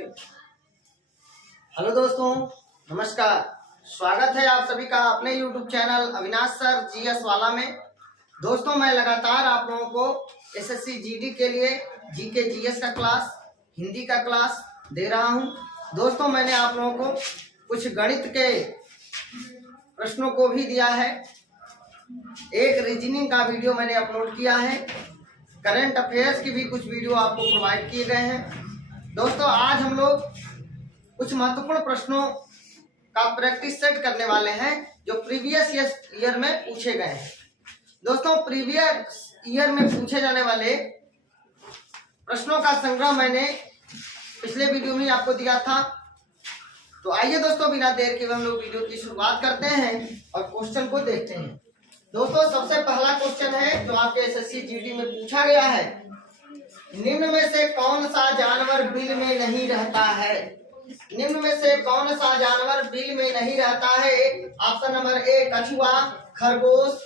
Hello दोस्तों, नमस्कार। स्वागत है आप सभी का अपने YouTube channel Avinash sir GS वाला में। दोस्तों, मैं लगातार आप लोगों को एसएससी जीडी के लिए जीके जीएस का क्लास, हिंदी का क्लास दे रहा हूं। दोस्तों, मैंने आप लोगों को कुछ गणित के प्रश्नों को भी दिया है। एक रीजनिंग का वीडियो मैंने अपलोड किया है। करंट अफेयर्स की भी कुछ वीडियो आपको प्रोवाइड किए गए हैं। दोस्तों, आज हम लोग कुछ महत्वपूर्ण प्रश्नों का प्रैक्टिस सेट करने वाले हैं जो प्रीवियस ईयर में पूछे गए हैं। दोस्तों, प्रीवियस ईयर में पूछे जाने वाले प्रश्नों का संग्रह मैंने पिछले वीडियो में आपको दिया था। तो आइए दोस्तों, बिना देर के हम लोग वीडियो की शुरुआत करते हैं और क्वेश्चन को देखते हैं। दोस्तों, सबसे पहला क्वेश्चन है जो आपके एसएससी जीडी में पूछा गया है। निम्न में से कौन सा जानवर बिल में नहीं रहता है? निम्न में से कौन सा जानवर बिल में नहीं रहता है? ऑप्शन नंबर ए कछुआ, खरगोश,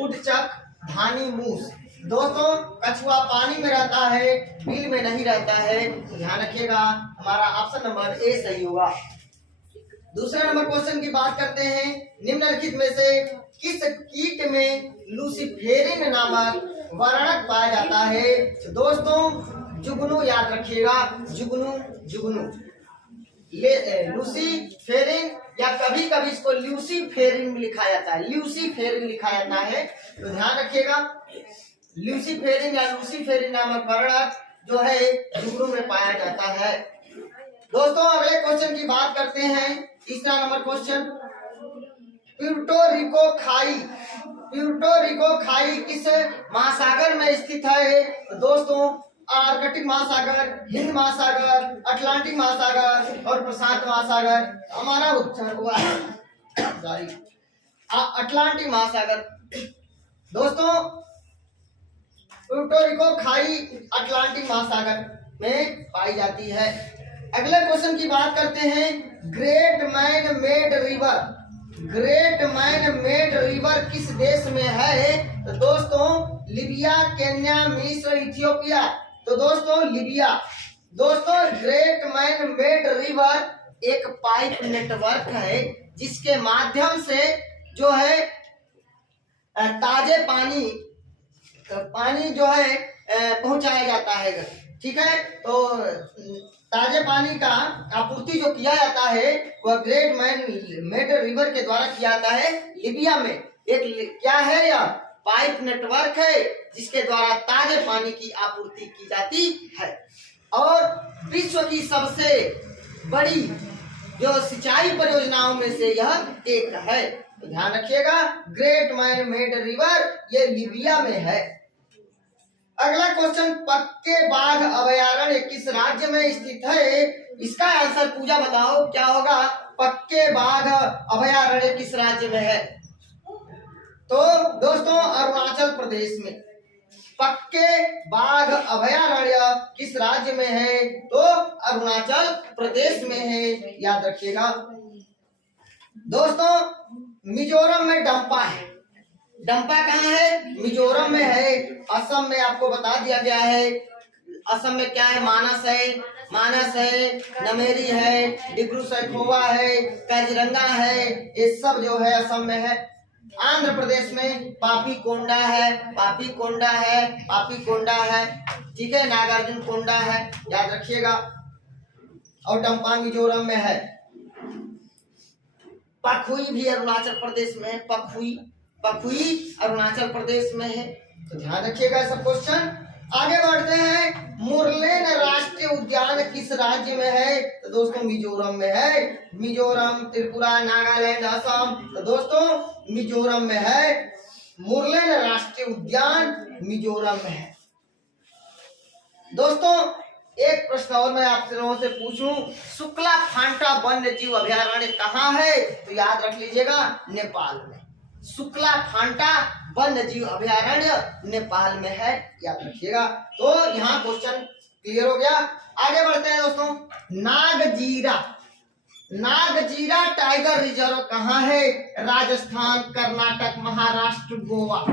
उड़चक, धानी, मूस। दोस्तों, कछुआ पानी में रहता है, बिल में नहीं रहता है। ध्यान रखिएगा, हमारा ऑप्शन नंबर ए सही होगा। दूसरे नंबर क्वेश्चन की बात करते हैं। निम्नलिखित में से किस कीट में लूसीफेरिन नामक वर्णक पाया जाता है? तो दोस्तों, जुगनू याद रखिएगा, जुगनू लूसीफेरिन या कभी कभी इसको ल्यूसीफेरिन लिखा जाता है, ल्यूसीफेरिन लिखा जाता है। तो ध्यान रखिएगा, ल्यूसीफेरिन या लूसीफेरिन नामक वर्णक जो है जुगनू में पाया जाता है। दोस्तों, अगले क्वेश्चन की बात करते हैं। तीसरा नंबर क्वेश्चन, प्यूर्टो रिको खाई किस महासागर में स्थित है? तो दोस्तों, आर्कटिक महासागर, हिंद महासागर, अटलांटिक महासागर और प्रशांत महासागर। हमारा उत्तर हुआ अटलांटिक महासागर। दोस्तों, प्यूर्टो रिको खाई अटलांटिक महासागर में पाई जाती है। अगले क्वेश्चन की बात करते हैं। ग्रेट मैन मेड रिवर किस देश में है? तो दोस्तों, लीबिया, केन्या, मिस्र, इथियोपिया। तो दोस्तों, लीबिया। दोस्तों, ग्रेट मैन मेड रिवर एक पाइप नेटवर्क है जिसके माध्यम से जो है ताजे पानी जो है पहुंचाया जाता है। ठीक है, तो ताजे पानी का आपूर्ति जो किया जाता है वह ग्रेट मैन मेड रिवर के द्वारा किया जाता है। लीबिया में एक क्या है, यह पाइप नेटवर्क है जिसके द्वारा ताजे पानी की आपूर्ति की जाती है और विश्व की सबसे बड़ी जो सिंचाई परियोजनाओं में से यह एक है। तो ध्यान रखिएगा, ग्रेट मैन मेड रिवर ये लीबिया में है। अगला क्वेश्चन, पक्के बाघ अभयारण्य किस राज्य में स्थित है? इसका आंसर पूजा बताओ क्या होगा। पक्के बाघ अभयारण्य किस राज्य में है? तो दोस्तों, अरुणाचल प्रदेश में। पक्के बाघ अभयारण्य किस राज्य में है? तो अरुणाचल प्रदेश में है, याद रखिएगा। दोस्तों, मिजोरम में डंपा है। डंपा कहाँ है? मिजोरम में है। असम में आपको बता दिया गया है। असम में क्या है? मानस है, नमेरी है, डिब्रू सैखोवा है, काजीरंगा है, ये सब जो है असम में है। आंध्र प्रदेश में पापी कोंडा है। ठीक है, नागार्जुन कोंडा है, याद रखिएगा। और डंपा मिजोरम में है। पखुई भी अरुणाचल प्रदेश में है। पखुई अरुणाचल प्रदेश में है। तो ध्यान रखिएगा सब क्वेश्चन। आगे बढ़ते हैं। मुरलेन राष्ट्रीय उद्यान किस राज्य में है? तो दोस्तों, मिजोरम में है। मिजोरम, त्रिपुरा, नागालैंड, असम। तो दोस्तों, मिजोरम में है। मुरलेन राष्ट्रीय उद्यान मिजोरम में है। दोस्तों, एक प्रश्न और मैं आप लोगों से पूछूं, शुक्ला फांटा वन्य जीव अभयारण्य कहाँ है? तो याद रख लीजिएगा, नेपाल में। शुक्ला फांटा वन्य जीव अभयारण्य नेपाल में है, याद रखिएगा। तो यहाँ क्वेश्चन क्लियर हो गया। आगे बढ़ते हैं दोस्तों। नागजीरा टाइगर रिजर्व कहाँ है? राजस्थान, कर्नाटक, महाराष्ट्र, गोवा।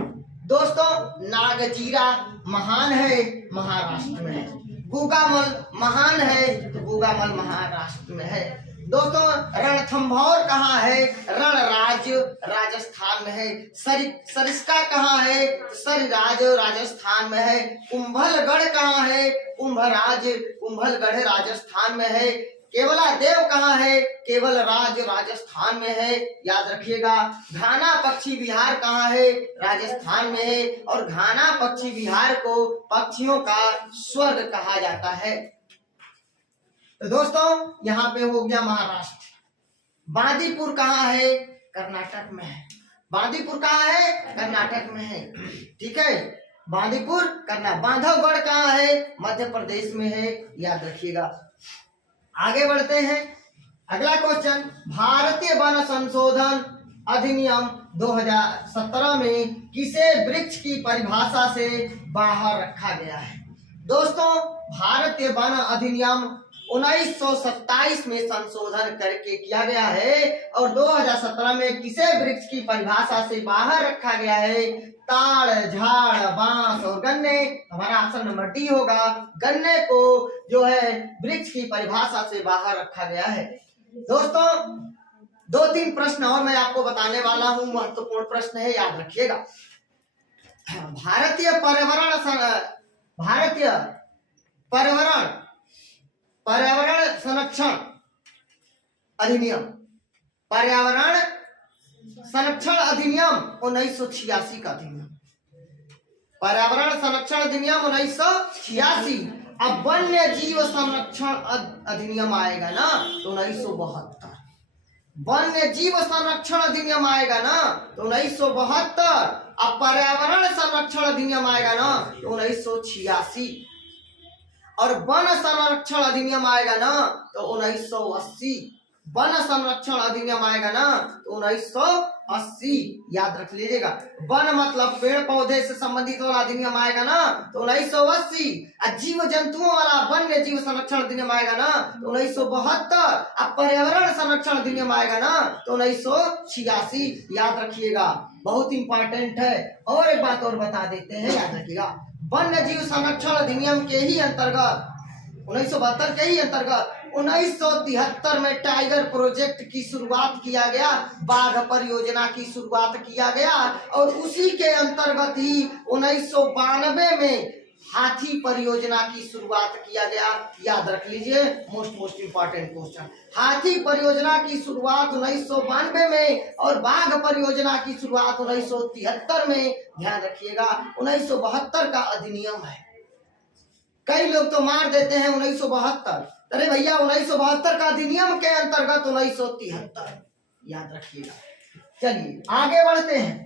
दोस्तों, नागजीरा महान है, महाराष्ट्र में है। गुगामल महान है, तो उगामल महाराष्ट्र में है। दोस्तों रणथंभौर कहाँ है? रणराज राजस्थान में है। सरिस्का कहाँ है? सरिराज राजस्थान में है। कुंभलगढ़ कहाँ है? कुंभलगढ़ राजस्थान में है। केवला देव कहाँ है? केवल राज राजस्थान में है, याद रखिएगा। घाना पक्षी विहार कहाँ है? राजस्थान में है। और घाना पक्षी विहार को पक्षियों का स्वर्ग कहा जाता है। तो दोस्तों यहाँ पे हो गया महाराष्ट्र। बांदीपुर कहाँ है? कर्नाटक में है। बांदीपुर कहाँ है? कर्नाटक में है। ठीक है, बांदीपुर बांधवगढ़ कहाँ है? मध्य प्रदेश में है, याद रखिएगा। आगे बढ़ते हैं। अगला क्वेश्चन, भारतीय वन संशोधन अधिनियम 2017 में किसे वृक्ष की परिभाषा से बाहर रखा गया है? दोस्तों भारतीय वन अधिनियम 1927 में संशोधन करके किया गया है और 2017 में किसे वृक्ष की परिभाषा से बाहर रखा गया है? ताड़, झाड़, बांस और गन्ने। हमारा ऑप्शन नंबर डी होगा। गन्ने को जो है वृक्ष की परिभाषा से बाहर रखा गया है। दोस्तों 2-3 प्रश्न और मैं आपको बताने वाला हूं, महत्वपूर्ण प्रश्न है, याद रखिएगा। भारतीय पर्यावरण संरक्षण अधिनियम 1986 का अधिनियम। पर्यावरण संरक्षण अधिनियम 1986। अब वन्य जीव संरक्षण अधिनियम आएगा ना तो 1972। वन्य जीव संरक्षण अधिनियम आएगा ना तो 1972। अब पर्यावरण संरक्षण अधिनियम आएगा ना तो 1986 और वन संरक्षण अधिनियम आएगा ना तो 1980। वन संरक्षण अधिनियम आएगा ना तो 1980, याद रख लीजिएगा। वन मतलब पेड़ पौधे से संबंधित वाला अधिनियम आएगा ना तो 1980। जीव जंतुओं वाला वन्य जीव संरक्षण अधिनियम आएगा ना तो 1972। अब पर्यावरण संरक्षण अधिनियम आएगा ना तो 1986, याद रखिएगा, बहुत इंपॉर्टेंट है। और एक बात और बता देते हैं, याद रखिएगा। वन्य जीव संरक्षण अधिनियम के ही अंतर्गत 1972 के ही अंतर्गत 1973 में टाइगर प्रोजेक्ट की शुरुआत किया गया, बाघ परियोजना की शुरुआत किया गया और उसी के अंतर्गत ही 1992 में हाथी परियोजना की शुरुआत किया गया, याद रख लीजिए। Most important question. हाथी परियोजना की शुरुआत 1992 में और बाघ परियोजना की शुरुआत 1973 में, ध्यान रखिएगा। 1972 का अधिनियम है। कई लोग तो मार देते हैं 1972, अरे भैया 1972 का अधिनियम के अंतर्गत 1973, याद रखिएगा। चलिए आगे बढ़ते हैं।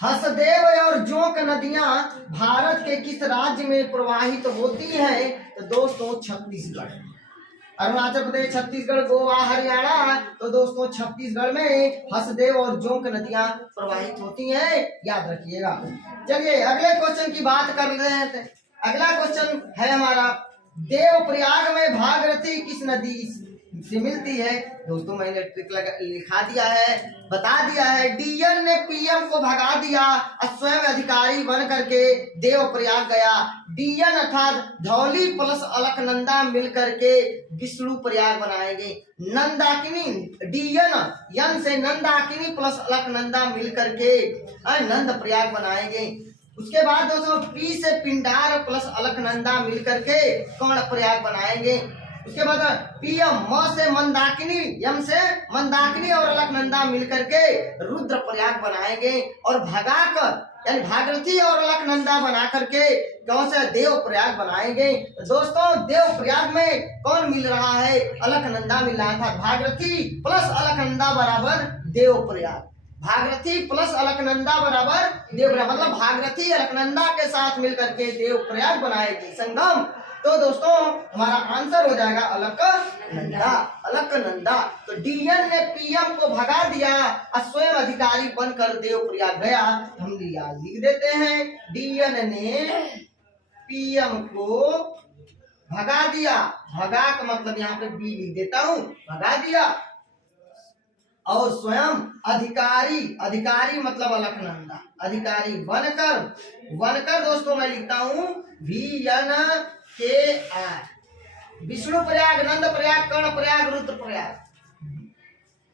हसदेव और जोंक नदियां भारत के किस राज्य में प्रवाहित होती हैं? तो दोस्तों छत्तीसगढ़। अरुणाचल प्रदेश, छत्तीसगढ़, गोवा, हरियाणा। तो दोस्तों छत्तीसगढ़ में हसदेव और जोंक नदियां प्रवाहित होती हैं, याद रखिएगा। चलिए अगले क्वेश्चन की बात कर रहे हैं। अगला क्वेश्चन है हमारा, देवप्रयाग में भागीरथी किस नदी से मिलती है? दोस्तों मैंने ट्रिक लिखा दिया है, बता दिया है। डीएन ने पीएम को भगा दिया, स्वयं अधिकारी बन करके देवप्रयाग गया। डीएन अर्थात धौली प्लस अलकनंदा मिल करके विष्णु प्रयाग बनाएंगे। नंदाकिनी, डीएन यन से नंदाकिनी प्लस अलकनंदा मिल करके नंद प्रयाग बनाएंगे। उसके बाद दोस्तों पी से पिंडार प्लस अलकनंदा मिल करके कर्ण प्रयाग बनाएंगे। उसके बाद पीएम म से मंदाकिनी, यम से मंदाकिनी और अलकनंदा मिल करके रुद्र प्रयाग बनाएंगे। और भगाकर यानी भागीरथी और अलकनंदा बना करके कौन से देव प्रयाग बनाएंगे? दोस्तों देव प्रयाग में कौन मिल रहा है? अलकनंदा मिल रहा था। भागीरथी प्लस अलकनंदा बराबर देव प्रयाग। भागीरथी प्लस अलकनंदा बराबर देव प्रयाग, मतलब भागीरथी अलकनंदा के साथ मिलकर के देव प्रयाग बनाएगी संगम। तो दोस्तों हमारा आंसर हो जाएगा अलकनंदा। तो डीएन ने पीएम को भगा दिया और स्वयं अधिकारी बनकर देव प्रयाग गया। हम लिख देते हैं, डीएन ने पीएम को भगा दिया। भगा का मतलब यहाँ पे बी लिख देता हूँ, भगा दिया। और स्वयं अधिकारी मतलब अलकनंदा, अधिकारी बनकर दोस्तों मैं लिखता हूं VNKR, विष्णु प्रयाग, नंद प्रयाग, कर्ण प्रयाग, रुद्र प्रयाग।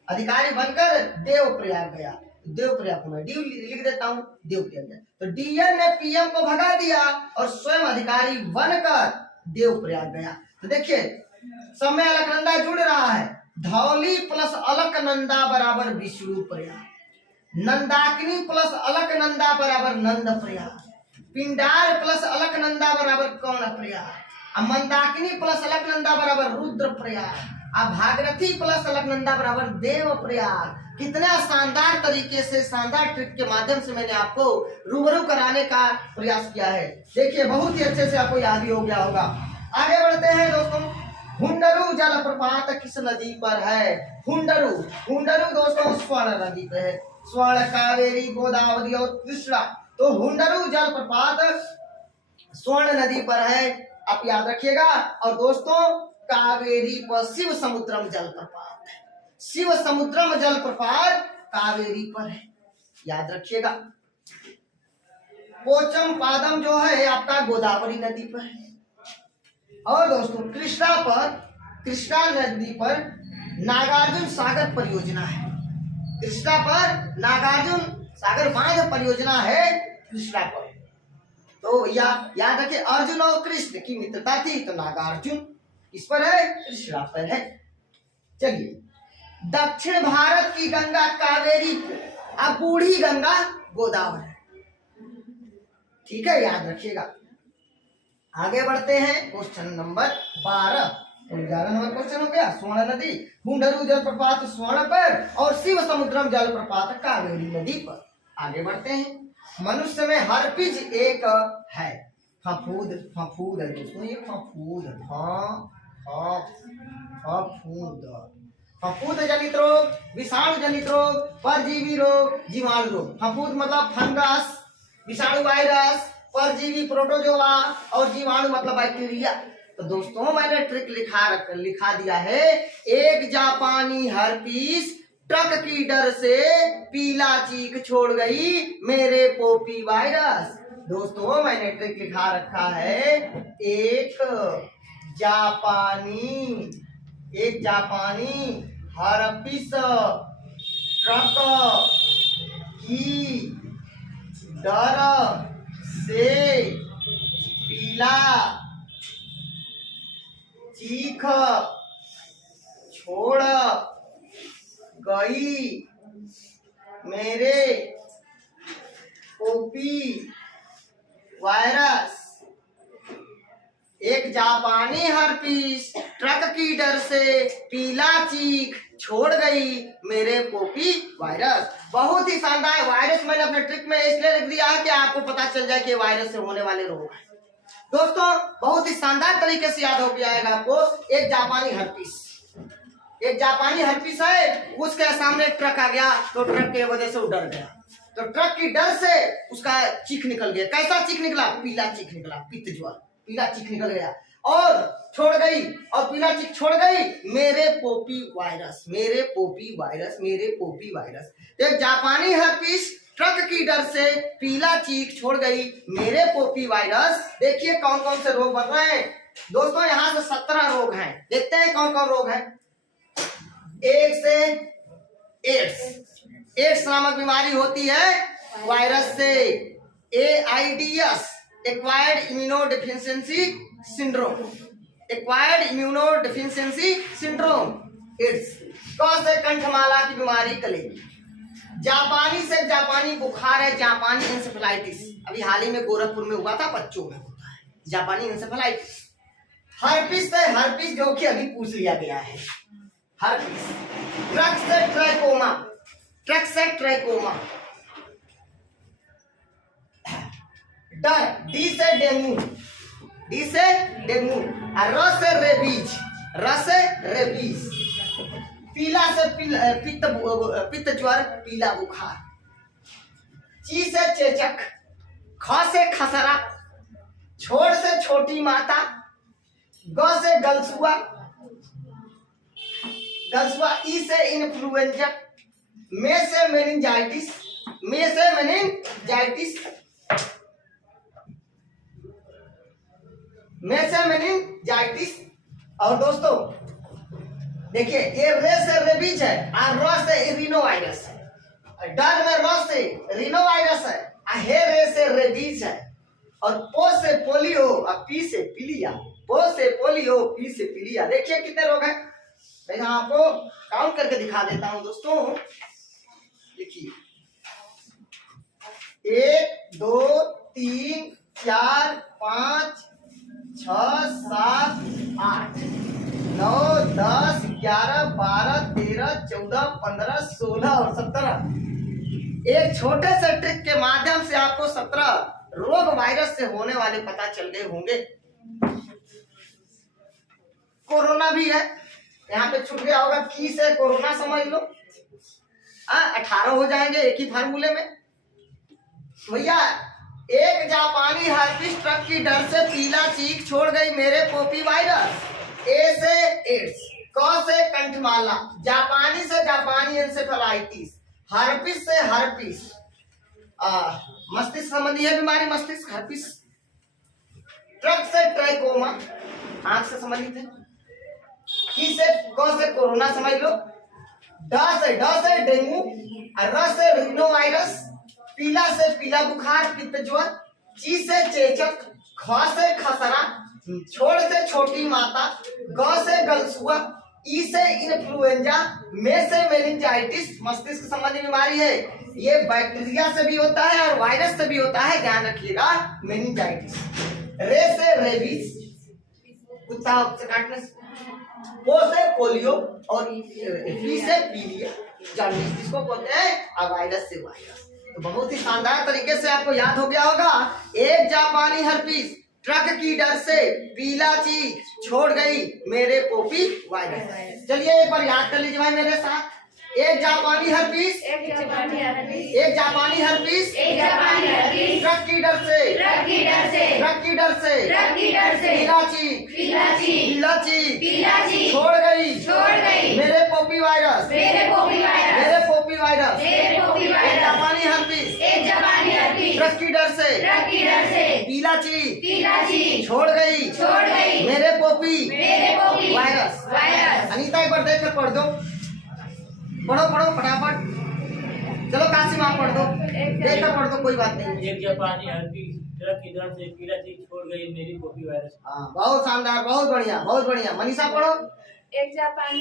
अधिकारी बनकर देव प्रयाग गया। देव प्रयाग को मैं डी लिख देता हूं, देव प्रयाग गया। तो डीएन ने पीएम को भगा दिया और स्वयं अधिकारी बनकर देव प्रयाग गया। तो देखिए समय अलकनंदा जुड़ रहा है। धौली प्लस अलकनंदा बराबर विष्णु प्रयाग, नंदाकिनी प्लस अलकनंदा बराबर नंद प्रयाग, पिंडार प्लस अलकनंदा बराबर कर्ण प्रयाग, मंदाकिनी प्लस अलकनंदा बराबर रुद्र प्रयाग, अब भागीरथी प्लस अलकनंदा बराबर देव प्रयाग। कितना शानदार तरीके से, शानदार ट्रिक के माध्यम से मैंने आपको रूबरू कराने का प्रयास किया है। देखिए बहुत ही अच्छे से आपको याद ही हो गया होगा। आगे बढ़ते हैं दोस्तों। हुंडरू जलप्रपात किस नदी पर है? हुंडरू, हुंडरू दोस्तों स्वर्ण नदी पे है। स्वर्ण, कावेरी, गोदावरी और कृष्णा। तो हुंडरू जलप्रपात स्वर्ण नदी पर है, आप याद रखिएगा। और दोस्तों कावेरी पर शिव समुद्रम जलप्रपात है। शिव समुद्रम जलप्रपात कावेरी पर है, याद रखिएगा। पोचम पादम जो है आपका गोदावरी नदी पर है। और दोस्तों कृष्णा पर, कृष्णा नदी पर नागार्जुन सागर परियोजना है। कृष्णा पर नागार्जुन सागर बांध परियोजना है कृष्णा पर। तो याद रखिए, अर्जुन और कृष्ण की मित्रता थी, तो नागार्जुन इस पर है, कृष्णा पर है। चलिए, दक्षिण भारत की गंगा कावेरी को, अब बूढ़ी गंगा गोदावरी, ठीक है, याद रखिएगा। आगे बढ़ते हैं क्वेश्चन नंबर 12। 11 नंबर क्वेश्चन हो गया। स्वर्ण नदी, हुंडरू जलप्रपात स्वर्ण पर और शिव समुद्रम जलप्रपात कावेरी नदी पर। आगे बढ़ते हैं। मनुष्य में हर्पिज एक है। फफूद, फफूद है दोस्तों, ये फफूद, फफूद जनित रोग, विषाणु जनित रोग, परजीवी रोग, जीवाणु रोग। फफूद मतलब फंगस, विषाणु वायरस, परजीवी प्रोटोजोआ और जीवाणु मतलब बैक्टीरिया। तो दोस्तों मैंने ट्रिक लिखा दिया है। एक जापानी हर्पीस ट्रक की डर से पीला चीख छोड़ गई मेरे पोपी वायरस। दोस्तों मैंने ट्रिक लिखा रखा है। एक जापानी हर्पीस ट्रक की डर से पीला चीख छोड़ गई मेरे पोपी वायरस। एक जापानी हर्पीस ट्रक की डर से पीला चीख छोड़ गई मेरे पोपी वायरस। बहुत ही शानदार वायरस मैंने अपने ट्रिक में इसलिए लिख दिया है कि आपको पता चल जाए कि वायरस से होने वाले रोग हैं। दोस्तों बहुत ही शानदार तरीके से याद हो गया है आपको। एक जापानी हर्पीस है, उसके सामने ट्रक आ गया तो ट्रक की वजह से वो डर गया, तो ट्रक की डर से उसका चीख निकल गया। कैसा चीख निकला? पीला चीख निकला, पित्त ज्वर, पीला चीख निकल गया और छोड़ गई, और पीला चीख छोड़ गई मेरे पोपी वायरस, मेरे पोपी वायरस, मेरे पोपी वायरस। एक जापानी हर्पीस ट्रक की डर से पीला चीख छोड़ गई मेरे पोपी वायरस। देखिए कौन कौन से रोग बन रहे हैं दोस्तों। यहाँ से 17 रोग हैं, देखते हैं कौन कौन रोग हैं। एक से एड्स नामक बीमारी होती है वायरस से। AIDS acquired immunodeficiency syndrome, acquired immunodeficiency syndrome AIDS. क से कंठमाला की बीमारी कलेगी। जापानी से जापानी बुखार है, जापानी इंसेफेलाइटिस, अभी हाल ही में गोरखपुर में हुआ था, बच्चों में होता है जापानी इंसेफेलाइटिस। हर्पीस से हर्पीस जो कि अभी पूछ लिया गया है, हर्पीस। ट्रक से ट्रैकोमा, ट्रक से ट्रैकोमा। डर, डी से डेंगू, डी से डेंगू। र से रेबीज, र से रेबीज। पीला से पित्त ज्वर, पीला बुखार। ची से चेचक, ख से खसरा, छोड़ से छोटी माता, ग से गलसुआ, गलसुआ। ई से इन्फ्लुएंजा, में से मेनिंजाइटिस, में से मेनिंजाइटिस, में से मेनिंजाइटिस। और दोस्तों देखिए, ये रे से रेबीज है और र से रिनो वायरस है। डर में र से रिनो वायरस है और हे रे से रेबीज है। और पो से पोलियो और पी से पीलिया। पो से पोलियो, पी से पीलिया। देखिए कितने रोग हैं, मैं यहाँ आपको काउंट करके दिखा देता हूँ दोस्तों। देखिए 1 2 3 4 5 6 7 8 9 10 11 12 13 14 15 16 और 17। एक छोटे से ट्रिक के माध्यम से आपको 17 रोग वायरस से होने वाले पता चल गए होंगे। कोरोना भी है, यहाँ पे छूट गया होगा की से कोरोना समझ लो। 18 हो जाएंगे एक ही फार्मूले में। भैया एक जापानी हर्पिस ट्रक की डर से पीला चीख छोड़ गई मेरे पोपी वायरस। ए से एड्स, क से कंठमाला, जापानी से जापानी एन्सेफेलाइटिस, हर्पिस से हर्पिस, मस्तिष्क संबंधी है बीमारी मस्तिष्क हर्पिस, ट्रक से ट्राइकोमा आंख से संबंधित है, की से क से कोरोना समझ लो, ड से डेंगू, र से रिनो वायरस, पीला से पीला बुखार पित्त ज्वर, ची से चेचक, ख से खसरा, छोड़ से छोटी माता, ग से गलसुआ, ई से इन्फ्लुएंजा, में से मेनिंजाइटिस मस्तिष्क संबंधी बीमारी है। ये बैक्टीरिया से भी होता है और वायरस से भी होता है, ध्यान रखिएगा। मेनिंजाइटिस। रे से रेबीज, कुत्ता से काटने से, पो से पोलियो और पी से पीलिया जॉन्डिस जिसको बोलते हैं, और वायरस से वायरस। तो बहुत ही शानदार तरीके से आपको याद हो गया होगा। एक जापानी हर्पीस ट्रक की डर से पीला चीज छोड़ गई मेरे पोपी वायरस। चलिए एक बार याद कर लीजिए भाई मेरे साथ। एक जापानी हर्पीस, एक जापानी हर्पीस ट्रक की डर से पीला चीज छोड़ गई मेरे पोपी वायरस। एक जापानी हर्पीस ट्रक की डर से पीला चीज छोड़ गई मेरे पोपी वायरस। अनीता एक बार देख कर पढ़ दो, पढ़ो फटाफट। चलो कासिम आप पढ़ दो, देख कर पढ़ दो, कोई बात नहीं। एक जापानी हर्पीस ट्रक की डर से पीला चीज छोड़ गई मेरी पोपी वायरस। हाँ बहुत शानदार, बहुत बढ़िया। मनीषा पढ़ो। एक जापानी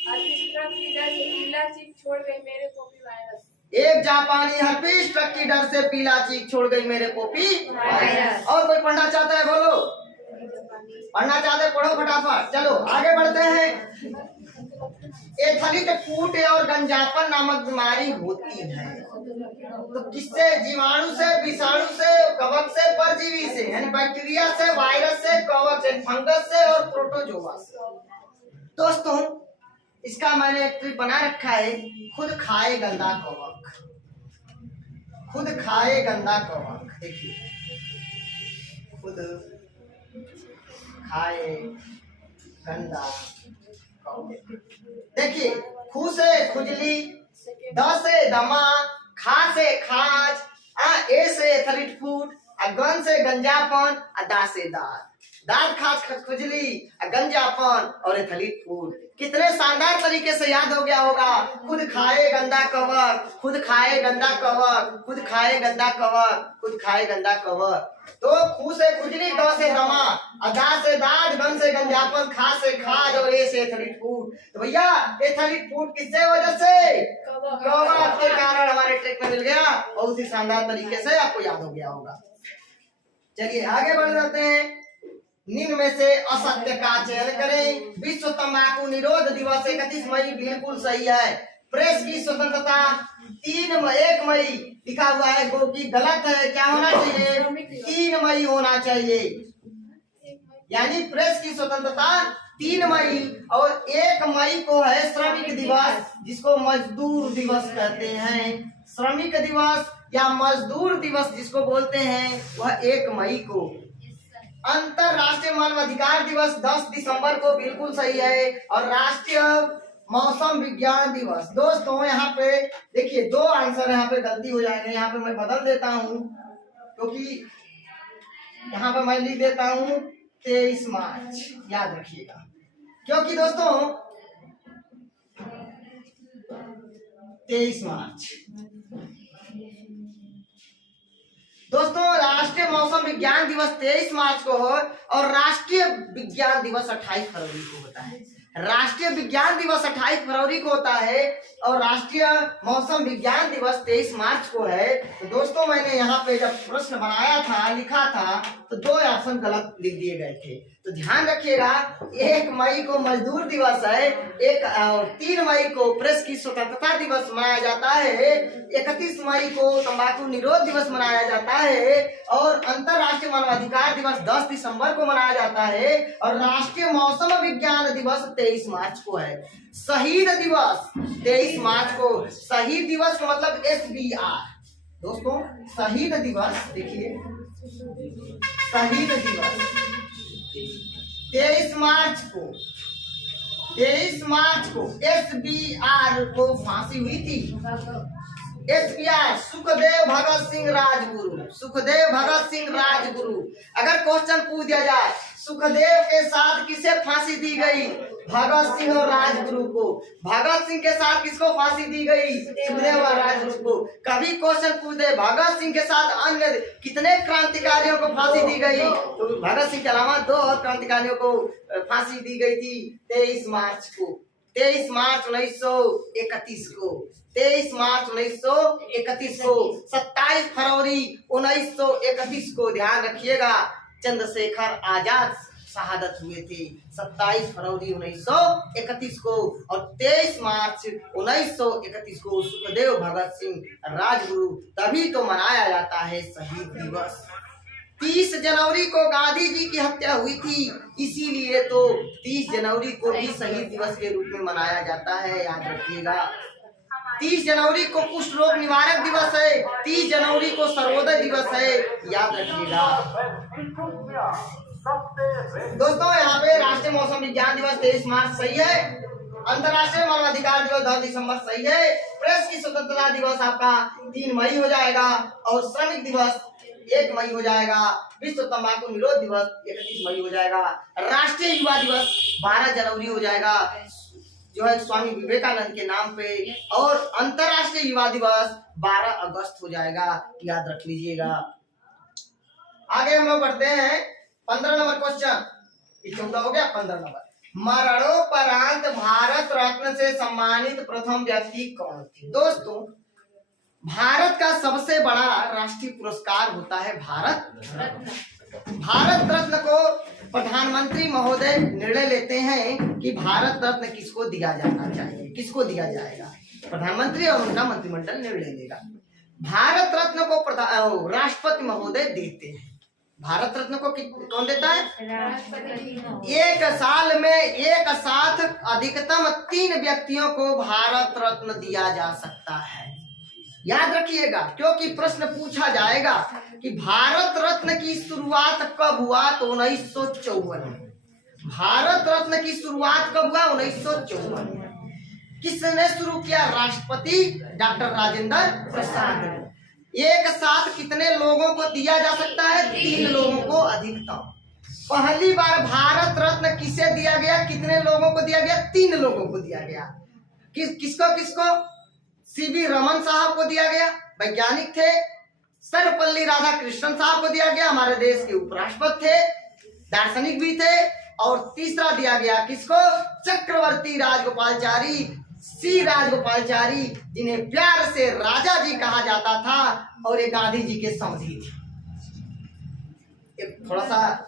हर्पीस ट्रक की डर से पीला चीज छोड़ गई मेरे पोपी वायरस। एक जापानी हर्पीस ट्रक की डर से पीला चीज छोड़ गई मेरे पोपी वायरस। और कोई पढ़ना चाहता है बोलो, पढ़ना चाहते हैं पढ़ो फटाफट। चलो आगे बढ़ते हैं। एथलीट फूट और गंजापन नामक बीमारी होती है तो किससे? जीवाणु से, विषाणु से, कवक से, परजीवी से, यानी बैक्टीरिया से, वायरस से, कवक से, फंगस से और प्रोटोजोआ से। दोस्तों इसका मैंने एक ट्रिक बना रखा है, खुद खाए गंदा कवक। खुद खाए गंदा कवक। देखिए खुद खाए गंदा कवक। देखिए खू से खुजली, द से दमा, खा से खाज, ए से एथलीट फूड, गन से गंजापन, दा से दांत। दांत, खाज, खुजली, गंजापन और एथलीट फूड। कितने शानदार तरीके से याद हो गया होगा। खुद खाए गंदा कवक, खुद खाए गंदा कवक, खुद खाए गंदा कवक, खुद खाए गंदा कवक। तो खू से खुजली, द से दमा, दा से दांत, गन से गंजापन, खा से खाज और ए से एथलीट फूड। तो भैया एथलीट फूड किससे वजह से? कवक के कारण हमारे ट्रिक में मिल गया। बहुत ही शानदार तरीके से आपको याद हो गया होगा। चलिए आगे बढ़ जाते हैं। निम्न में से असत्य का चयन करें। विश्व तंबाकू निरोध दिवस 31 मई बिल्कुल सही है। प्रेस की स्वतंत्रता 1 मई लिखा हुआ है, जो कि गलत है। क्या होना चाहिए? 3 मई होना चाहिए। यानी प्रेस की स्वतंत्रता 3 मई और 1 मई को है श्रमिक दिवस, जिसको मजदूर दिवस कहते हैं। श्रमिक दिवस या मजदूर दिवस जिसको बोलते हैं, वह 1 मई को। अंतरराष्ट्रीय मानवाधिकार दिवस 10 दिसंबर को बिल्कुल सही है। और राष्ट्रीय मौसम विज्ञान दिवस। दोस्तों यहाँ पे देखिए 2 आंसर यहाँ पे गलती हो जाएगा। यहाँ पे मैं बदल देता हूँ, क्योंकि यहाँ पे मैं लिख देता हूँ 23 मार्च, याद रखिएगा। क्योंकि दोस्तों 23 मार्च दोस्तों राष्ट्रीय मौसम विज्ञान दिवस 23 मार्च को हो और राष्ट्रीय विज्ञान दिवस 28 फरवरी को होता है। राष्ट्रीय विज्ञान दिवस 28 फरवरी को होता है और राष्ट्रीय मौसम विज्ञान दिवस 23 मार्च को है। तो दोस्तों मैंने यहाँ पे जब प्रश्न बनाया था, लिखा था, तो 2 ऑप्शन गलत लिख दिए गए थे। तो ध्यान रखिएगा, 1 मई को मजदूर दिवस है, 3 मई को प्रेस की स्वतंत्रता दिवस मनाया जाता है, 31 मई को तंबाकू निरोध दिवस मनाया जाता है और अंतरराष्ट्रीय मानवाधिकार दिवस 10 दिसंबर को मनाया जाता है और राष्ट्रीय मौसम विज्ञान दिवस 23 मार्च को है। शहीद दिवस 23 मार्च को, शहीद दिवस का मतलब SBR। दोस्तों शहीद दिवस देखिए, शहीद दिवस 23 मार्च को SBR को फांसी हुई थी। SBR सुखदेव भगत सिंह राजगुरु, सुखदेव भगत सिंह राजगुरु। अगर क्वेश्चन पूछ दिया जाए सुखदेव के साथ किसे फांसी दी गई? भगत सिंह और राजगुरु को। भगत सिंह के साथ किसको फांसी दी गई? सुखदेव और राजगुरु को। कभी क्वेश्चन पूछ दे भगत सिंह के साथ अन्य कितने क्रांतिकारियों को फांसी दी गई, तो भगत सिंह के अलावा 2 और क्रांतिकारियों को फांसी दी गई थी 23 मार्च को, 23 मार्च 1931 को, 23 मार्च 1931 को, 27 फरवरी 1931 को। ध्यान रखिएगा, चंद्रशेखर आजाद शहादत हुए थे 27 फरवरी 1931 को और 23 मार्च 1931 को सुखदेव भगत सिंह राजगुरु। तभी तो मनाया जाता है शहीद दिवस। 30 जनवरी को गांधी जी की हत्या हुई थी, इसीलिए तो 30 जनवरी को भी शहीद दिवस के रूप में मनाया जाता है, याद रखिएगा। 30 जनवरी को कुष्ठ रोग निवारक दिवस है, 30 जनवरी को सर्वोदय दिवस है, याद रखिएगा। दोस्तों यहाँ पे राष्ट्रीय मौसम विज्ञान दिवस 23 मार्च सही है, अंतरराष्ट्रीय मानवाधिकार दिवस 10 दिसंबर सही है, प्रेस की स्वतंत्रता दिवस आपका 3 मई हो जाएगा और श्रमिक दिवस 1 मई हो जाएगा, विश्व तंबाकू निरोध दिवस 31 मई हो जाएगा, राष्ट्रीय युवा दिवस 12 जनवरी हो जाएगा जो है स्वामी विवेकानंद के नाम पे, और अंतरराष्ट्रीय युवा दिवस 12 अगस्त हो जाएगा, याद रख लीजिएगा। आगे हम लोग बढ़ते हैं 15 नंबर क्वेश्चन, 14 हो गया, 15 नंबर। मरणोपरांत भारत रत्न से सम्मानित प्रथम व्यक्ति कौन थे? दोस्तों भारत का सबसे बड़ा राष्ट्रीय पुरस्कार होता है भारत रत्न। भारत रत्न को प्रधानमंत्री महोदय निर्णय लेते हैं कि भारत रत्न किसको दिया जाना चाहिए, किसको दिया जाएगा। प्रधानमंत्री और उनका मंत्रिमंडल निर्णय लेगा। भारत रत्न को राष्ट्रपति महोदय देते हैं। भारत रत्न को कौन देता है? राष्ट्रपति। एक साल में एक साथ अधिकतम 3 व्यक्तियों को भारत रत्न दिया जा सकता है, याद रखिएगा, क्योंकि प्रश्न पूछा जाएगा कि भारत रत्न की शुरुआत कब हुआ, तो 1954 में। भारत रत्न की शुरुआत कब हुआ? 1954 में। किसने शुरू किया? राष्ट्रपति डॉक्टर राजेंद्र प्रसाद ने। एक साथ कितने लोगों को दिया जा सकता है? 3 लोगों को अधिकतम। पहली बार भारत रत्न किसे दिया गया? कितने लोगों को दिया गया? 3 लोगों को दिया गया। किसको? सीवी रमन साहब को दिया गया, वैज्ञानिक थे। सर्वपल्ली राधाकृष्णन साहब को दिया गया, हमारे देश के उपराष्ट्रपति थे, दार्शनिक भी थे। और तीसरा दिया गया किसको? चक्रवर्ती राजगोपालचारी, सी राजगोपालचारी, जिन्हें प्यार से राजा जी कहा जाता था और ये गांधी जी के समधी थे। थोड़ा सा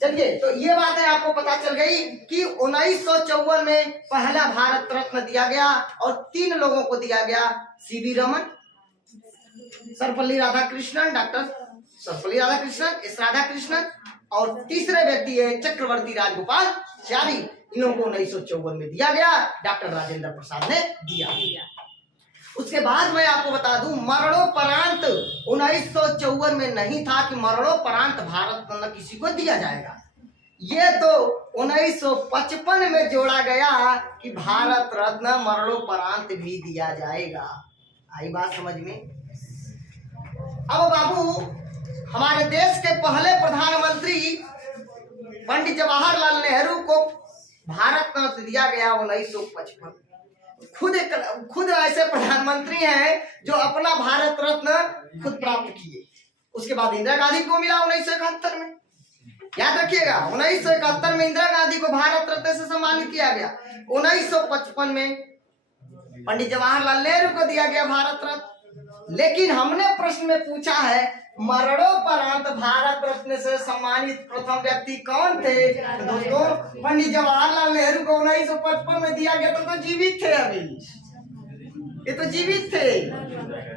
चलिए, तो ये बात है आपको पता चल गई कि 1954 में पहला भारत रत्न दिया गया और 3 लोगों को दिया गया। CV Raman, Sarvepalli Radhakrishnan, doctor Sarvepalli Radhakrishnan, S Radhakrishnan, और तीसरे व्यक्ति है चक्रवर्ती राजगोपालचारी। इन लोगों को 1954 में दिया गया, डॉक्टर राजेंद्र प्रसाद ने दिया। उसके बाद मैं आपको बता दूं, मरणोपरांत 1954 में नहीं था कि मरणोपरांत भारत रत्न किसी को दिया जाएगा। ये तो 1955 में जोड़ा गया कि भारत रत्न मरणोपरांत भी दिया जाएगा। आई बात समझ में? अब बाबू, हमारे देश के पहले प्रधानमंत्री पंडित जवाहरलाल नेहरू को भारत रत्न दिया गया 1955। खुद ऐसे प्रधानमंत्री हैं जो अपना भारत रत्न खुद प्राप्त किए। उसके बाद इंदिरा गांधी को मिला 1971 में। याद रखिएगा, 1971 में इंदिरा गांधी को भारत रत्न से सम्मानित किया गया। 1955 में पंडित जवाहरलाल नेहरू को दिया गया भारत रत्न। लेकिन हमने प्रश्न में पूछा है मरणोपरांत भारत रत्न से सम्मानित प्रथम व्यक्ति कौन थे? तो दोस्तों, पंडित जवाहरलाल नेहरू को 1955 में दिया गया तो जीवित थे, अभी ये तो जीवित थे।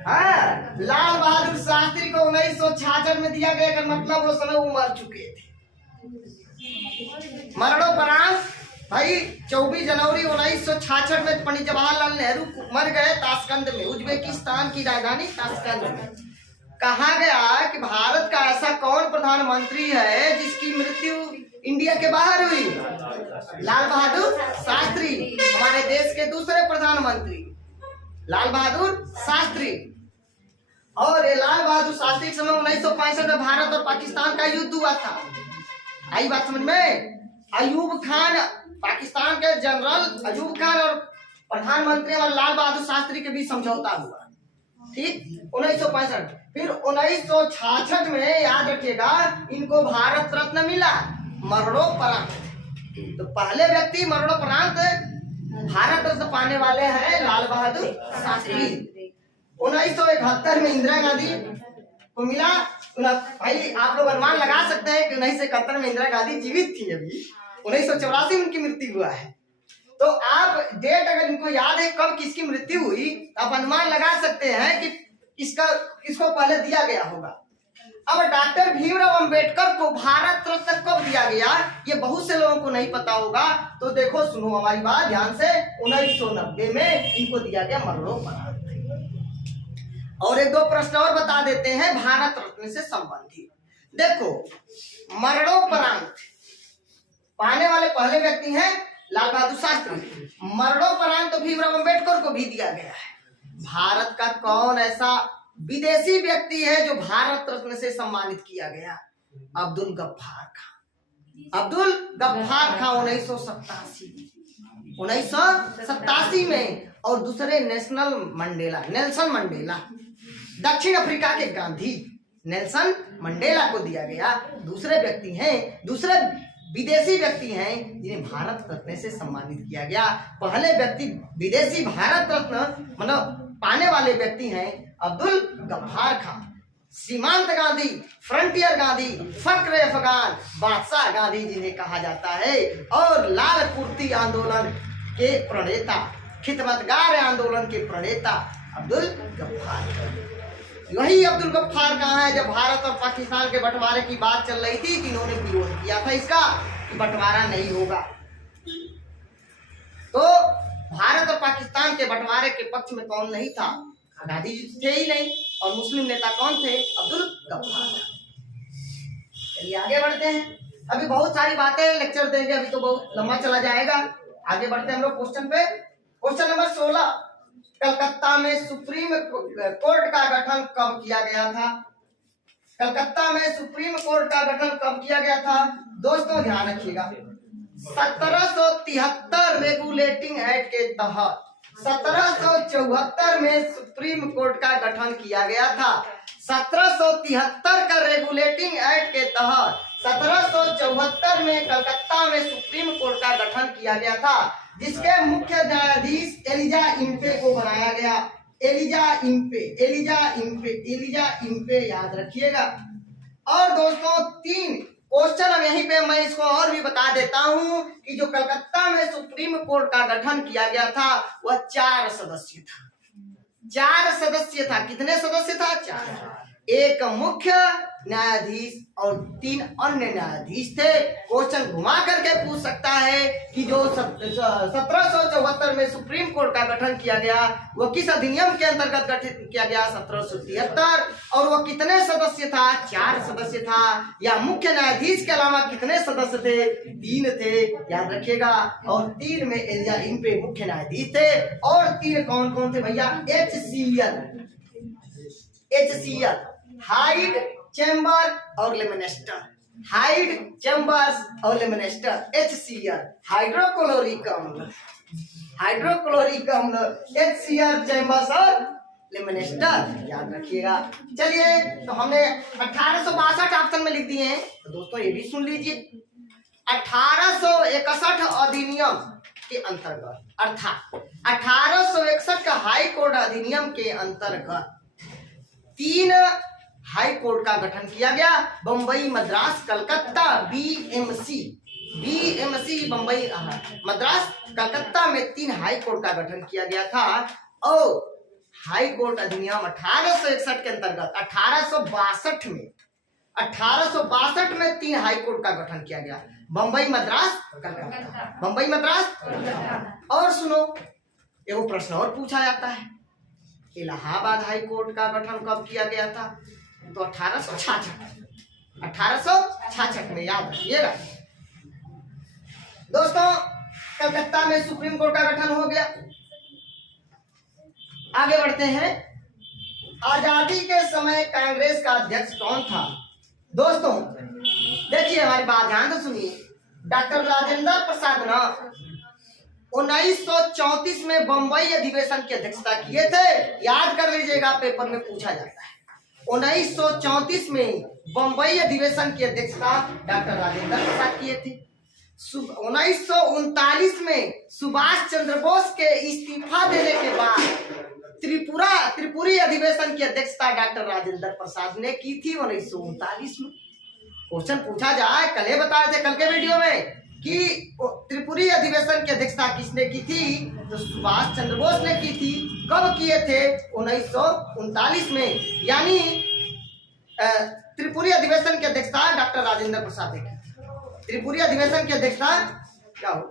हाँ, लाल बहादुर शास्त्री को 1966 में दिया गया, मतलब वो समय वो मर चुके थे। मरणोपरांत भाई 24 जनवरी 1966 में पंडित जवाहरलाल नेहरू मर गए ताशकंद में, उज्बेकिस्तान की राजधानी ताशकंद में। कहा गया कि भारत का ऐसा कौन प्रधानमंत्री है जिसकी मृत्यु इंडिया के बाहर हुई? लाल बहादुर शास्त्री, हमारे देश के दूसरे प्रधानमंत्री लाल बहादुर शास्त्री। और ये लाल बहादुर शास्त्री के समय 1965 में भारत और पाकिस्तान का युद्ध हुआ था। आई बात समझ में? अयूब खान, पाकिस्तान के जनरल अयूब खान और प्रधानमंत्री और लाल बहादुर शास्त्री के बीच समझौता हुआ, ठीक, 1965। फिर 1966 में याद रखिएगा इनको भारत रत्न मिला मरणोपरांत। तो पहले व्यक्ति मरणोपरांत भारत रत्न पाने वाले हैं लाल बहादुर शास्त्री। 1971 में इंदिरा गांधी को मिला। भाई आप लोग अनुमान लगा सकते हैं कि 1971 में इंदिरा गांधी जीवित थी, अभी 1984 में उनकी मृत्यु हुआ है। तो आप डेट अगर इनको याद है कब किसकी मृत्यु हुई, आप अनुमान लगा सकते हैं कि किसको पहले दिया गया होगा। अब डॉक्टर भीमराव अंबेडकर को भारत रत्न कब दिया गया, ये बहुत से लोगों को नहीं पता होगा। तो देखो, सुनो हमारी बात ध्यान से, 1990 में इनको दिया गया मरणोपरांत। और एक दो प्रश्न और बता देते हैं भारत रत्न से संबंधित। देखो, मरणोपरांत पाने वाले पहले व्यक्ति हैं लाल बहादुर शास्त्री। मरणोपरांत तो भीमराव अंबेडकर को भी दिया गया है। भारत का कौन ऐसा विदेशी व्यक्ति है जो भारत रत्न से सम्मानित किया गया? अब्दुल गफ्फार खां। अब्दुल गफ्फार खां 1987 में। और दूसरे नेल्सन मंडेला, दक्षिण अफ्रीका के गांधी नेल्सन मंडेला को दिया गया। दूसरे व्यक्ति हैं, दूसरे विदेशी व्यक्ति हैं जिन्हें भारत रत्न से सम्मानित किया गया। पहले व्यक्ति विदेशी भारत रत्न मतलब पाने वाले व्यक्ति हैं अब्दुल गफ्फार खां। सीमांत गांधी, फ्रंटियर गांधी, फक्र अफगान, बादशाह गांधी जिन्हें कहा जाता है। और लाल कुर्ती आंदोलन के प्रणेता, खिदमतगार आंदोलन के प्रणेता अब्दुल गफ्फार। वही अब्दुल गफ्फार कहाँ है जब भारत और पाकिस्तान के बंटवारे की बात चल रही थी कि इन्होंने विरोध किया था इसका कि बंटवारा नहीं होगा। तो भारत और पाकिस्तान के बंटवारे के पक्ष में कौन नहीं था? गांधी जी थे ही नहीं। और मुस्लिम नेता कौन थे? अब्दुल गफ्फार। चलिए आगे बढ़ते हैं, अभी बहुत सारी बातें लेक्चर देंगे, अभी तो बहुत लंबा चला जाएगा। आगे बढ़ते हैं हम लोग क्वेश्चन पे। क्वेश्चन नंबर 16, कलकत्ता में सुप्रीम कोर्ट का गठन कब किया गया था? कलकत्ता में सुप्रीम कोर्ट का गठन कब किया गया था? दोस्तों ध्यान रखिएगा, 1773 रेगुलेटिंग एक्ट के तहत 1774 में सुप्रीम कोर्ट का गठन किया गया था। 1773 का रेगुलेटिंग एक्ट के तहत 1774 में कलकत्ता में सुप्रीम कोर्ट का गठन किया गया था, जिसके मुख्य न्यायाधीश एलिजा इम्पे को बनाया गया। एलिजा इम्पे याद रखिएगा। और दोस्तों 3 क्वेश्चन अब यहीं पे मैं इसको और भी बता देता हूं कि जो कलकत्ता में सुप्रीम कोर्ट का गठन किया गया था वह 4 सदस्य था। 4 सदस्य था। कितने सदस्य था? 4। एक मुख्य न्यायाधीश और 3 अन्य न्यायाधीश थे। क्वेश्चन घुमा करके पूछ सकता है कि जो 1774 में सुप्रीम कोर्ट का गठन किया गया वो किस अधिनियम के अंतर्गत गठित किया गया? 1773। और वो कितने सदस्य था? 4 सदस्य था। या मुख्य न्यायाधीश के अलावा कितने सदस्य थे? 3 थे, याद रखिएगा। और 3 में एलिजा इम्पे मुख्य न्यायाधीश थे। और 3 कौन कौन थे भैया? HCL, हाइड, चैम्बर और लेमिनेस्टर। हाइड चैम्बर्स और लेमिनेस्टर HCl हाइड्रोक्लोरिक अम्ल HCl चैम्बर्स और लेमिनेस्टर याद रखिएगा। चलिए तो हमने 1862 ऑप्शन में लिख दिए हैं, तो दोस्तों ये भी सुन लीजिए। 1861 अधिनियम के अंतर्गत अर्थात 1861 का हाई कोर्ट अधिनियम के अंतर्गत 3 हाई कोर्ट का गठन किया गया। बम्बई, मद्रास, कलकत्ता, BMC बम्बई, मद्रास, कलकत्ता में 3 हाई कोर्ट का गठन किया गया था। और हाई कोर्ट अधिनियम 1861 के अंतर्गत 1862 में 3 हाई कोर्ट का गठन किया गया। बम्बई, मद्रास, कलकत्ता, बम्बई, मद्रास। और सुनो, एगो प्रश्न और पूछा जाता है, इलाहाबाद हाई कोर्ट का गठन कब किया गया था? तो 1866 में, याद रखिएगा दोस्तों। कलकत्ता में सुप्रीम कोर्ट का गठन हो गया। आगे बढ़ते हैं। आजादी के समय कांग्रेस का अध्यक्ष कौन था? दोस्तों देखिए, हमारी बात ध्यान से सुनिए। डॉक्टर राजेंद्र प्रसाद ना 1934 में बंबई अधिवेशन की अध्यक्षता किए थे। याद कर लीजिएगा, पेपर में पूछा जाता है। 1934 में बंबई अधिवेशन की अध्यक्षता डॉक्टर राजेंद्र प्रसाद किए थे। 1939 में सुभाष चंद्र बोस के इस्तीफा देने के बाद त्रिपुरी अधिवेशन की अध्यक्षता डॉक्टर राजेंद्र प्रसाद ने की थी 1939 में। क्वेश्चन पूछा जाए, कल ही बताए थे कल के वीडियो में कि त्रिपुरी अधिवेशन की अध्यक्षता किसने की थी? तो सुभाष चंद्र बोस ने की थी। कब किए थे? 1939 में। यानी त्रिपुरी अधिवेशन की अध्यक्षता डॉक्टर राजेंद्र प्रसाद ने की। त्रिपुरी अधिवेशन की अध्यक्षता क्या हो?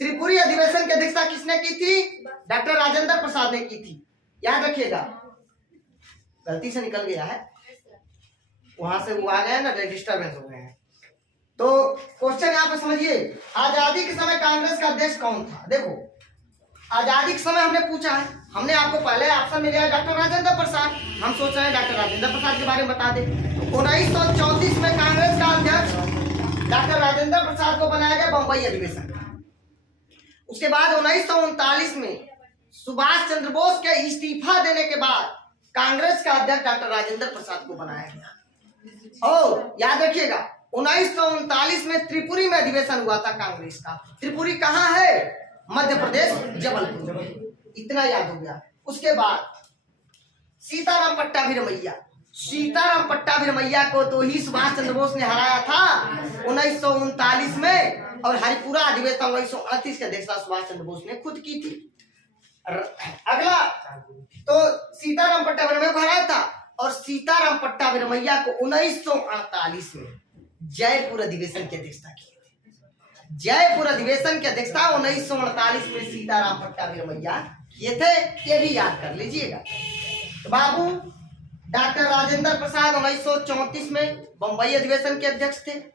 त्रिपुरी अधिवेशन की अध्यक्षता किसने की थी? डॉक्टर राजेंद्र प्रसाद ने की थी। याद रखिएगा, गलती से निकल गया है, वहां से वो आ गया ना, डिस्टर्बेंस हो गए हैं। तो क्वेश्चन यहाँ पे समझिए, आजादी के समय कांग्रेस का अध्यक्ष कौन था? देखो, आजादी के समय हमने पूछा है, हमने आपको पहले ऑप्शन मिला है डॉक्टर राजेंद्र प्रसाद। हम सोच रहे हैं डॉक्टर राजेंद्र प्रसाद के बारे में बता दें। 1934 में कांग्रेस का अध्यक्ष डॉक्टर राजेंद्र प्रसाद को बनाया गया बंबई अधिवेशन। उसके बाद 1939 में सुभाष चंद्र बोस के इस्तीफा देने के बाद कांग्रेस का अध्यक्ष डॉक्टर राजेंद्र प्रसाद को बनाया गया। और याद रखिएगा, 1939 में त्रिपुरी में अधिवेशन हुआ था कांग्रेस का। त्रिपुरी कहाँ है? मध्य प्रदेश, जबलपुर। इतना याद हो गया। उसके बाद सीताराम पट्टाभिरमैया को तो ही सुभाष चंद्र बोस ने हराया था 1939 में। और हरिपुरा अधिवेशन 1938 की अध्यक्षता सुभाष चंद्र बोस ने खुद की थी। अगला तो सीताराम पट्टाभिरमैया को हराया था, और सीताराम पट्टाभिरमैया को 1948 में जयपुर अधिवेशन की अध्यक्षता की। जयपुर अधिवेशन की अध्यक्षता 1948 में सीताराम पट्टाभिरमैया किए थे। ये भी याद कर लीजिएगा। तो बाबू डॉक्टर राजेंद्र प्रसाद 1934 में बंबई अधिवेशन के अध्यक्ष थे।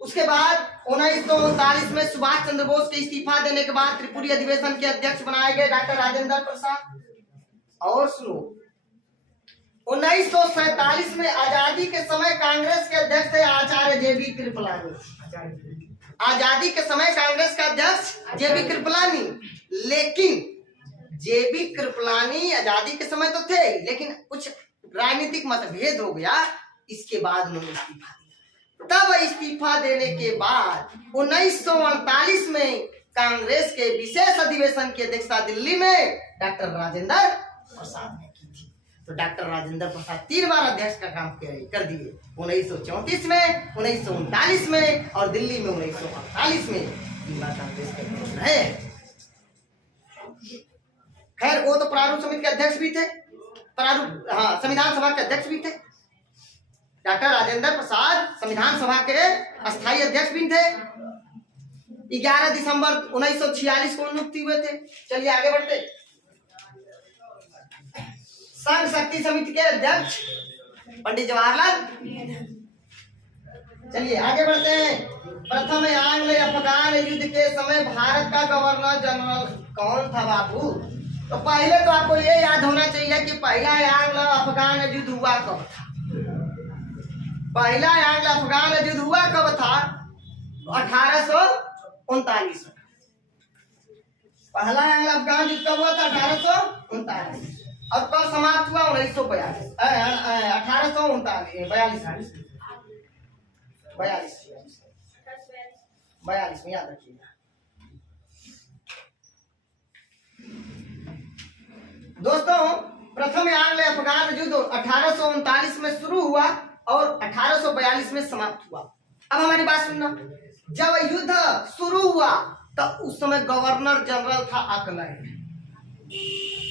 उसके बाद 1939 में सुभाष चंद्र बोस के इस्तीफा देने के बाद त्रिपुरी अधिवेशन के अध्यक्ष बनाए गए डॉक्टर राजेंद्र प्रसाद। और सुनो, 1947 में आजादी के समय कांग्रेस के अध्यक्ष थे आचार्य JB कृपलानी। आजादी के समय कांग्रेस का अध्यक्ष JB कृपलानी। लेकिन JB कृपलानी आजादी के समय तो थे, लेकिन कुछ राजनीतिक मतभेद हो गया, इसके बाद उन्होंने इस्तीफा दिया। तब इस्तीफा देने के बाद 1948 में कांग्रेस के विशेष अधिवेशन की अध्यक्षता दिल्ली में डॉक्टर राजेंद्र प्रसाद ने की थी। तो डॉक्टर राजेंद्र प्रसाद 3 बार अध्यक्ष का काम कर दिए, 1934 में, 1939 में और दिल्ली में 1948 में 3 बार कांग्रेस के अध्यक्ष रहे। खैर, वो तो प्रारूप समिति के अध्यक्ष भी थे, संविधान सभा के अध्यक्ष भी थे। डॉक्टर राजेंद्र प्रसाद संविधान सभा के अस्थायी अध्यक्ष भी थे। 11 दिसंबर 1946 को नियुक्त हुए थे। चलिए आगे बढ़ते। संघ शक्ति समिति के अध्यक्ष पंडित जवाहरलाल। चलिए आगे बढ़ते हैं। प्रथम आंग्ल अफगान युद्ध के समय भारत का गवर्नर जनरल कौन था बाबू? तो पहले तो आपको ये याद होना चाहिए कि पहला आंग्ल अफगान युद्ध हुआ कब था। पहला एंग्लो अफगान युद्ध हुआ कब था? 1839 में। पहला एंग्लो अफगान युद्ध कब हुआ था? 1839। और कब समाप्त हुआ? 1942 42 में, याद रखिएगा। दोस्तों प्रथम एंग्लो अफगान युद्ध 1839 में शुरू हुआ और 1842 में समाप्त हुआ। अब हमारी बात सुनना, जब युद्ध शुरू हुआ तो उस समय गवर्नर जनरल था ऑकलैंड,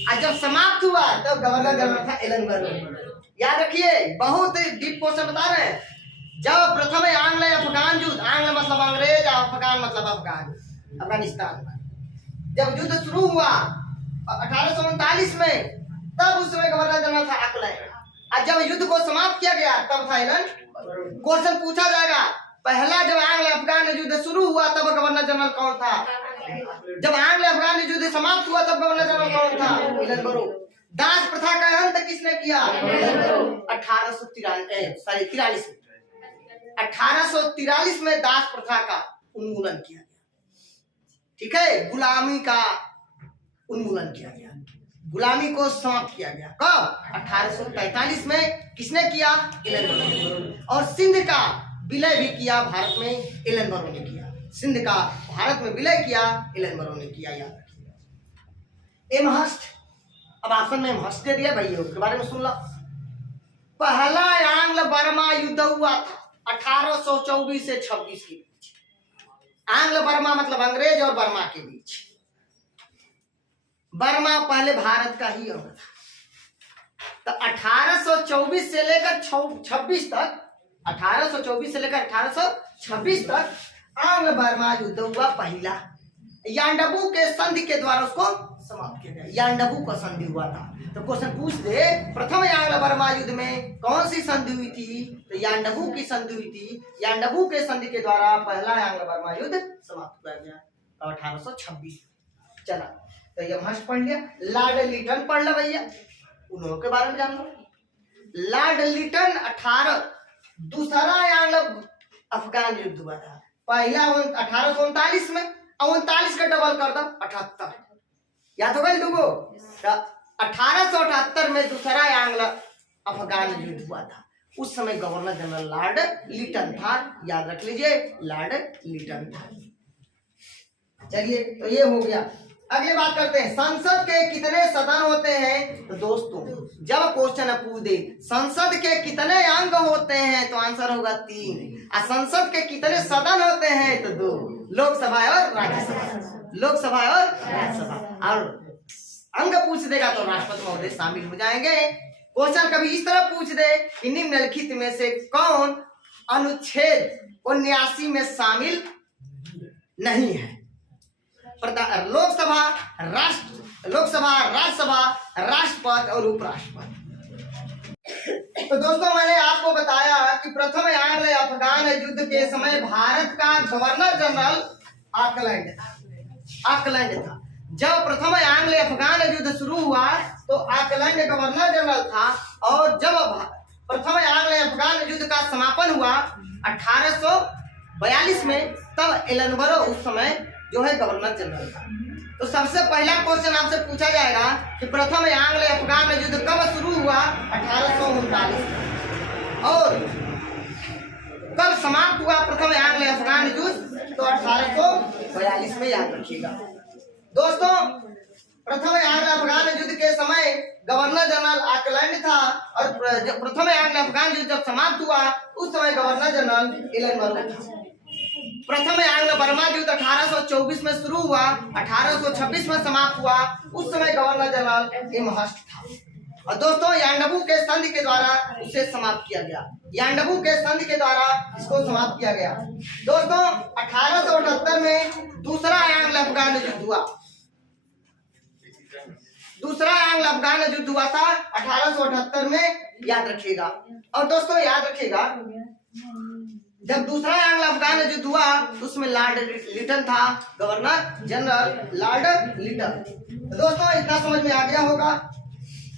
और जब समाप्त हुआ तो गवर्नर जनरल था एलनबरो। याद रखिए, बहुत डीप क्वेश्चन बता रहे हैं। जब प्रथम एंग्लो अफगान युद्ध, आंग्ल मतलब अंग्रेज, अफगान मतलब अफगान, अफगानिस्तान, जब युद्ध शुरू हुआ 1839 में, तब उस समय गवर्नर जनरल था ऑकलैंड, और जब युद्ध को समाप्त किया गया तब था एलन। क्वेश्चन पूछा जाएगा, पहला जब आंग्ल अफगान युद्ध शुरू हुआ तब गवर्नर जनरल कौन था? जब आंग्ल अफगान युद्ध समाप्त हुआ तब गवर्नर जनरल कौन था? एलनबरो। दास प्रथा का अंत किसने किया? 1843 में दास प्रथा का उन्मूलन किया गया। ठीक है, गुलामी का उन्मूलन किया गया, गुलामी को समाप्त किया गया। कब? 1843 में। किसने किया? एलनबरो। और सिंध का विलय भी किया भारत में, एलनबरो ने किया। सिंध का भारत में विलय किया, एलनबरो ने किया, याद रखिएगा। एमहर्स्ट, अब ऑप्शन में एमहर्स्ट दे दिया भाई, उसके बारे में सुन लो। पहला आंग्ल बर्मा युद्ध हुआ था 1824 से 26 के बीच। आंग्ल बर्मा मतलब अंग्रेज और बर्मा के बीच। बर्मा पहले भारत का ही अंग था। तो 1824 से लेकर 26 तक, 1824 से लेकर 1826 तक आंग्ल बर्मा युद्ध हुआ पहला। यांडबू के संधि के द्वारा उसको समाप्त किया गया। यांडबू का संधि हुआ था। तो क्वेश्चन पूछ दे, प्रथम आंग्ल बर्मा युद्ध में कौन सी संधि हुई थी? तो यांडबू की संधि हुई थी। यांडबू के संधि के द्वारा पहला आंग्ल बर्मा युद्ध समाप्त किया गया 1826। चला, तो ये मस्त पढ़ लिया। लॉर्ड लिटन पढ़ लो भैया, उन्होंने के बारे में जान लो। लॉर्ड लिटन दूसरा आंग्ल अफगान युद्ध हुआ था। पहला 1839 में, 39 का डबल कर दो 78, या तो गई दुगो। 1878 में दूसरा आंग्ल अफगान युद्ध हुआ था। उस समय गवर्नर जनरल लॉर्ड लिटन था, याद रख लीजिए, लॉर्ड लिटन था। चलिए, तो ये हो गया। अगली बात करते हैं, संसद के कितने सदन होते हैं? तो दोस्तों जब क्वेश्चन पूछ दे संसद के कितने अंग होते हैं, तो आंसर होगा 3। और संसद के कितने सदन होते हैं? तो 2, लोकसभा और राज्यसभा। लोकसभा और राज्यसभा। और अंग पूछ देगा तो राष्ट्रपति महोदय शामिल हो जाएंगे। क्वेश्चन कभी इस तरह पूछ दे कि निम्नलिखित में से कौन अनुच्छेद 79 में शामिल नहीं है? लोकसभा, राज्यसभा, राष्ट्रपति और उपराष्ट्रपति। तो दोस्तों मैंने आपको बताया कि प्रथम आंग्ल अफगान युद्ध के समय भारत का गवर्नर जनरल ऑकलैंड था। जब प्रथम आंग्ल अफगान युद्ध शुरू हुआ तो ऑकलैंड गवर्नर जनरल था, और जब प्रथम आंग्ल अफगान युद्ध का समापन हुआ 1842 में, तब एलनबरो उस समय जो है गवर्नर जनरल था। तो सबसे पहला क्वेश्चन आपसे पूछा जाएगा कि प्रथम आंग्ल अफगान युद्ध कब शुरू हुआ? 1839 में। और कब समाप्त हुआ प्रथम आंग्ल अफगान युद्ध? तो 1842 में, याद रखिएगा। दोस्तों प्रथम आंग्ल अफगान युद्ध के समय गवर्नर जनरल ऑकलैंड था, और प्रथम आंग्ल अफगान युद्ध जब समाप्त हुआ उस समय गवर्नर जनरल एलनबरो था। प्रथम आंग्ल बर्मा युद्ध 1824 में शुरू हुआ, 1826 में समाप्त हुआ। उस समय गवर्नर जनरल एमहर्स्ट था। और दोस्तों यांडबू के संधि के द्वारा उसे समाप्त किया गया। यांडबू के संधि के द्वारा इसको समाप्त किया गया। दोस्तों 1878 में दूसरा आंग्ल अफगान युद्ध हुआ। दूसरा आंग्ल अफगान युद्ध हुआ था 1878 में, याद रखिएगा। और दोस्तों याद रखिएगा, जब दूसरा आंग्ल अफगान युद्ध हुआ उसमें लॉर्ड लिटन था, गवर्नर जनरल लॉर्ड लिटन। तो दोस्तों इतना समझ में आ गया होगा।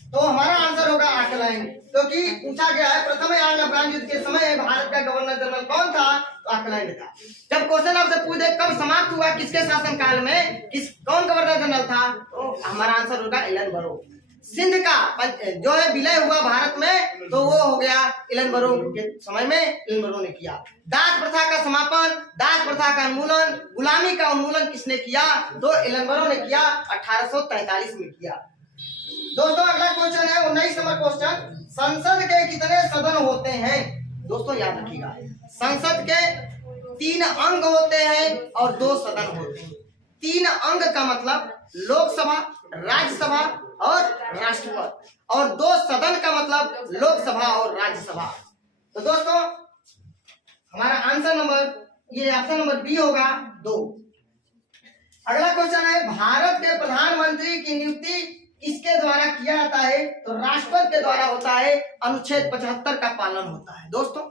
तो हमारा आंसर होगा आकलन, क्योंकि पूछा गया है प्रथम आंग्ल अफगान युद्ध के समय भारत का गवर्नर जनरल कौन था, तो आकलैंड था। जब क्वेश्चन आपसे पूछ दे कब समाप्त हुआ, किसके शासनकाल में, कौन गवर्नर जनरल था, तो हमारा आंसर होगा एलनबरो। सिंध का जो है विलय हुआ भारत में, तो वो हो गया एलनबरो के समय में, एलनबरो ने किया। दास प्रथा का समापन, दास प्रथा का उन्मूलन, गुलामी का उन्मूलन किसने किया, तो एलनबरो ने किया, 1843 में किया। दोस्तों अगला क्वेश्चन है 19 नंबर क्वेश्चन, संसद के कितने सदन होते हैं। दोस्तों याद रखिएगा, संसद के 3 अंग होते हैं और 2 सदन होते हैं। 3 अंग का मतलब लोकसभा, राज्यसभा और राष्ट्रपति, और 2 सदन का मतलब लोकसभा और राज्यसभा। तो दोस्तों हमारा आंसर नंबर, ये ऑप्शन नंबर बी होगा 2। अगला क्वेश्चन है भारत के प्रधानमंत्री की नियुक्ति किसके द्वारा किया जाता है, तो राष्ट्रपति के द्वारा होता है। अनुच्छेद 75 का पालन होता है। दोस्तों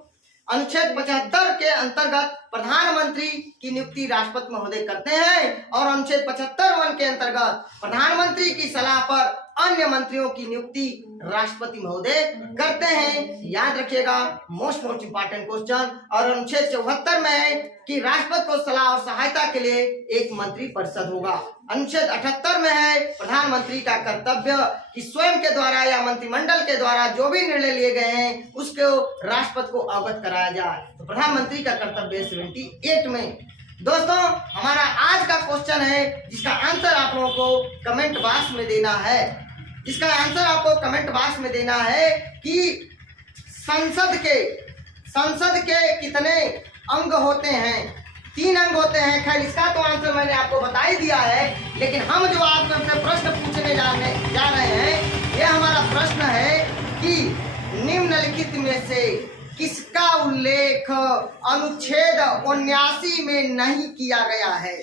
अनुच्छेद 75 के अंतर्गत प्रधानमंत्री की नियुक्ति राष्ट्रपति महोदय करते हैं, और अनुच्छेद 75 के अंतर्गत प्रधानमंत्री की सलाह पर अन्य मंत्रियों की नियुक्ति राष्ट्रपति महोदय करते हैं। याद रखिएगा, मोस्ट इंपॉर्टेंट क्वेश्चन। और अनुच्छेद 74 में है कि राष्ट्रपति को सलाह और सहायता के लिए एक मंत्री परिषद होगा। अनुच्छेद 78 में है प्रधानमंत्री का कर्तव्य कि स्वयं के द्वारा या मंत्रिमंडल के द्वारा जो भी निर्णय लिए गए हैं उसको राष्ट्रपति को अवगत कराया जाए। तो प्रधानमंत्री का कर्तव्य 78 में। दोस्तों हमारा आज का क्वेश्चन है जिसका आंसर आप लोगों को कमेंट बॉक्स में देना है। इसका आंसर आपको कमेंट बॉक्स में देना है कि संसद के कितने अंग होते हैं। 3 अंग होते हैं। खैर इसका तो आंसर मैंने आपको बता ही दिया है, लेकिन हम जो आपसे प्रश्न पूछने जा रहे हैं, ये हमारा प्रश्न है कि निम्नलिखित में से किसका उल्लेख अनुच्छेद 79 में नहीं किया गया है।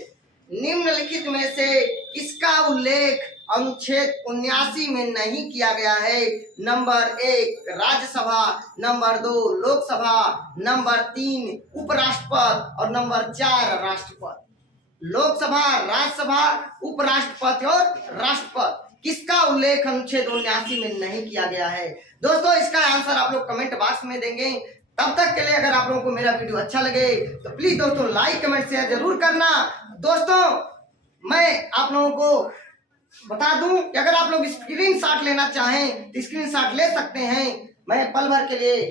निम्नलिखित में से किसका उल्लेख अनुच्छेद 79 में नहीं किया गया है। Number 1 Rajya Sabha, number 2 Lok Sabha, number 3 उपराष्ट्रपति और नंबर 4 राष्ट्रपति। लोकसभा, राज्यसभा, उपराष्ट्रपति और राष्ट्रपति, किसका उल्लेख अनुच्छेद 79 में नहीं किया गया है। दोस्तों इसका आंसर आप लोग कमेंट बॉक्स में देंगे। तब तक के लिए अगर आप लोगों को मेरा वीडियो अच्छा लगे तो प्लीज दोस्तों लाइक कमेंट शेयर जरूर करना। दोस्तों मैं आप लोगों को बता दूं कि अगर आप लोग स्क्रीनशॉट लेना चाहें तो स्क्रीनशॉट ले सकते हैं। मैं पल भर के लिए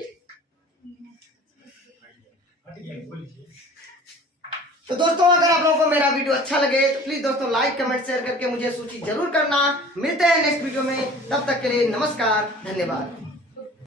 तो दोस्तों अगर आप लोगों को मेरा वीडियो अच्छा लगे तो प्लीज दोस्तों लाइक कमेंट शेयर करके मुझे सूची जरूर करना। मिलते हैं नेक्स्ट वीडियो में, तब तक के लिए नमस्कार, धन्यवाद।